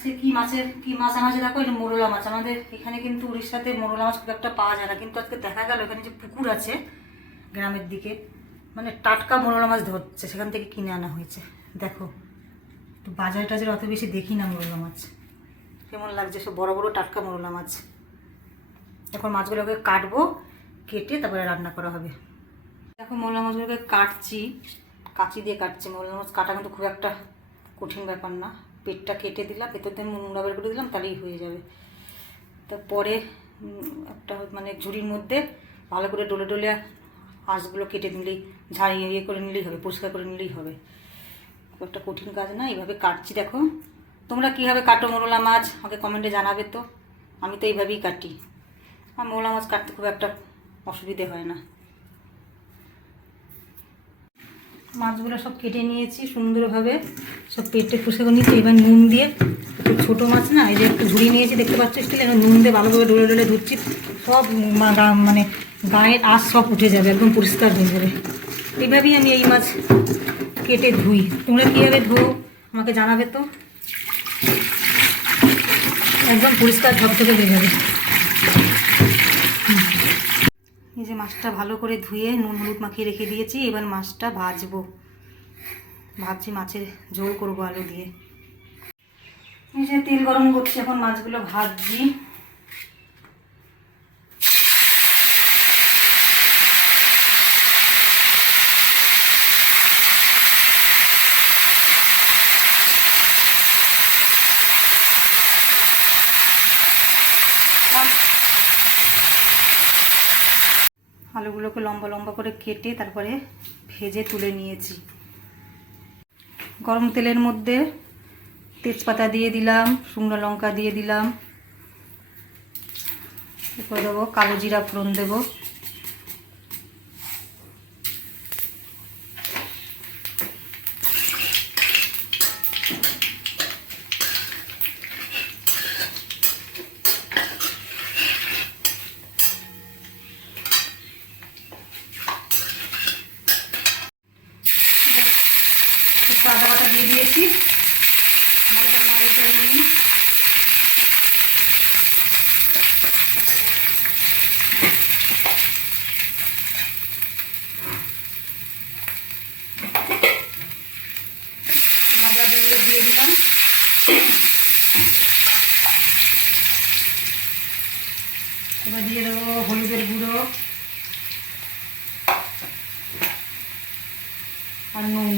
আজকে কি মাছ আনা হয়েছে দেখো, এটা মোরলা মাছ। আমাদের এখানে কিন্তু উড়িষ্যাতে মোরলা মাছ খুব একটা পাওয়া যায় না, কিন্তু আজকে দেখা গেল এখানে যে পুকুর আছে গ্রামের দিকে, মানে টাটকা মোরলা মাছ ধরছে, সেখান থেকে কিনে আনা হয়েছে। দেখো তো বাজার টাজার অত বেশি দেখি না মোরলা মাছ, কেমন লাগছে সব বড় বড় টাটকা মোরলা মাছ। এখন মাছগুলোকে কাটবো, কেটে তারপরে রান্না করা হবে। এখন মোরলা মাছগুলোকে কাটছি, কাঁচি দিয়ে কাটছি। মোরলা মাছ কাটা কিন্তু খুব একটা কঠিন ব্যাপার না। পেটটা কেটে দিলাম, ভেতর দিয়ে নোংরা বের করে দিলাম, তাহলেই হয়ে যাবে। তারপরে একটা মানে ঝুড়ির মধ্যে ভালো করে ডলে ডলে আঁশগুলো কেটে নিলেই, ঝাড়িয়ে ইয়ে করে নিলেই হবে, পরিষ্কার করে নিলেই হবে। খুব একটা কঠিন কাজ না। এইভাবে কাটছি। দেখো তোমরা কীভাবে কাটো মোরলা মাছ আমাকে কমেন্টে জানাবে তো। আমি তো এইভাবেই কাটি। আর মোরলা মাছ কাটতে খুব একটা অসুবিধে হয় না। মাছগুলো সব কেটে নিয়েছি সুন্দরভাবে, সব পেটে পুষে করে নিয়েছি। এবার নুন দিয়ে, একটু ছোটো মাছ না, এই যে একটু ঝুড়ি নিয়েছি দেখতে পাচ্ছ স্টিল, এবার নুন দিয়ে ভালোভাবে ডলে ডলে ধুচ্ছি। সব মানে গায়ের আঁশ সব উঠে যাবে, একদম পরিষ্কার হয়ে যাবে। এইভাবেই আমি এই মাছ কেটে ধুই। তোমরা কীভাবে ধুও আমাকে জানাবে তো। একদম পরিষ্কার ঝকঝকে হয়ে যাবে। এই যে মাছটা ভালো করে ধুয়ে নুন হলুদ মাখিয়ে রেখে দিয়েছি। এবার মাছটা ভাজবো। ভাবছি মাছের ঝোল করবো আলু দিয়ে। এই যে তেল গরম করছি, এখন মাছগুলো ভাজছি। আলুগুলোকে লম্বা লম্বা করে কেটে তারপরে ভেজে তুলে নিয়েছি। গরম তেলের মধ্যে তেজপাতা দিয়ে দিলাম, শুকনো লঙ্কা দিয়ে দিলাম, এরপর দেবো কালো জিরা ফোড়ন দেবো। আদা বাটা দিয়ে দিয়েছি, ভালো করে নাড়িয়ে চাড়িয়ে নিই। ভাজা দিয়ে দিলাম। এবার দিয়ে দেবো হলুদের গুঁড়ো আর নুন।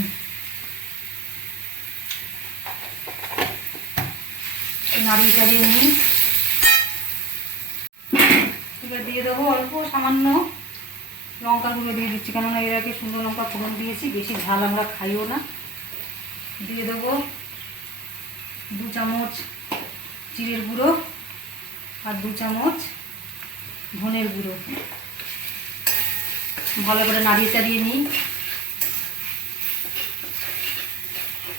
নাড়িয়ে চাড়িয়ে নিই। এবার দিয়ে দেবো অল্প সামান্য লঙ্কা গুঁড়ো দিয়ে দিচ্ছি, কেননা এর আগে শুকনো লঙ্কা ফোড়ন দিয়েছি, বেশি ঝাল আমরা খাইও না। দিয়ে দেবো 2 চামচ জিরের গুঁড়ো আর 2 চামচ ধনের গুঁড়ো। ভালো করে নাড়িয়ে চাড়িয়ে নিই।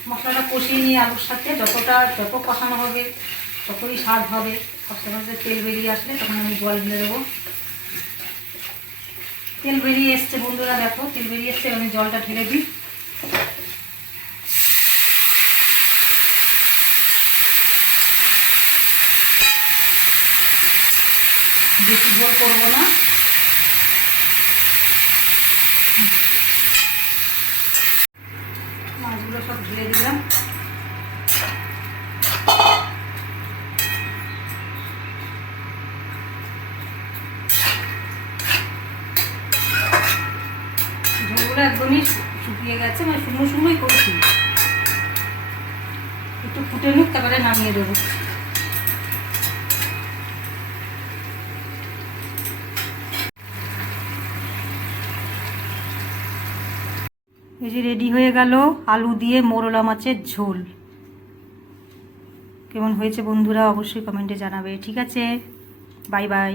মশলাটা কষিয়ে নিয়ে আলুর সাথে যত কষানো হবে ততই স্বাদ হবে। কষতে কষতে তেল বেরিয়ে আসলে তখন আমি জল ঢেলে দেবো। তেল বেরিয়ে এসছে বন্ধুরা, দেখো তেল বেরিয়ে এসছে, আমি জলটা ঢেলে দিই। বেশি ঝোল করবো না। মাছগুলো সব ঢেলে দিলাম। ঝোলগুলো একদমই শুকিয়ে গেছে, মানে শুকনো শুকনোই করছি। একটু ফুটে নিক, তারপরে নামিয়ে দেবো। এই যে রেডি হয়ে গেল আলু দিয়ে মোরলা মাছের ঝোল। কেমন হয়েছে বন্ধুরা অবশ্যই কমেন্টে জানাবে। ঠিক আছে, বাই বাই।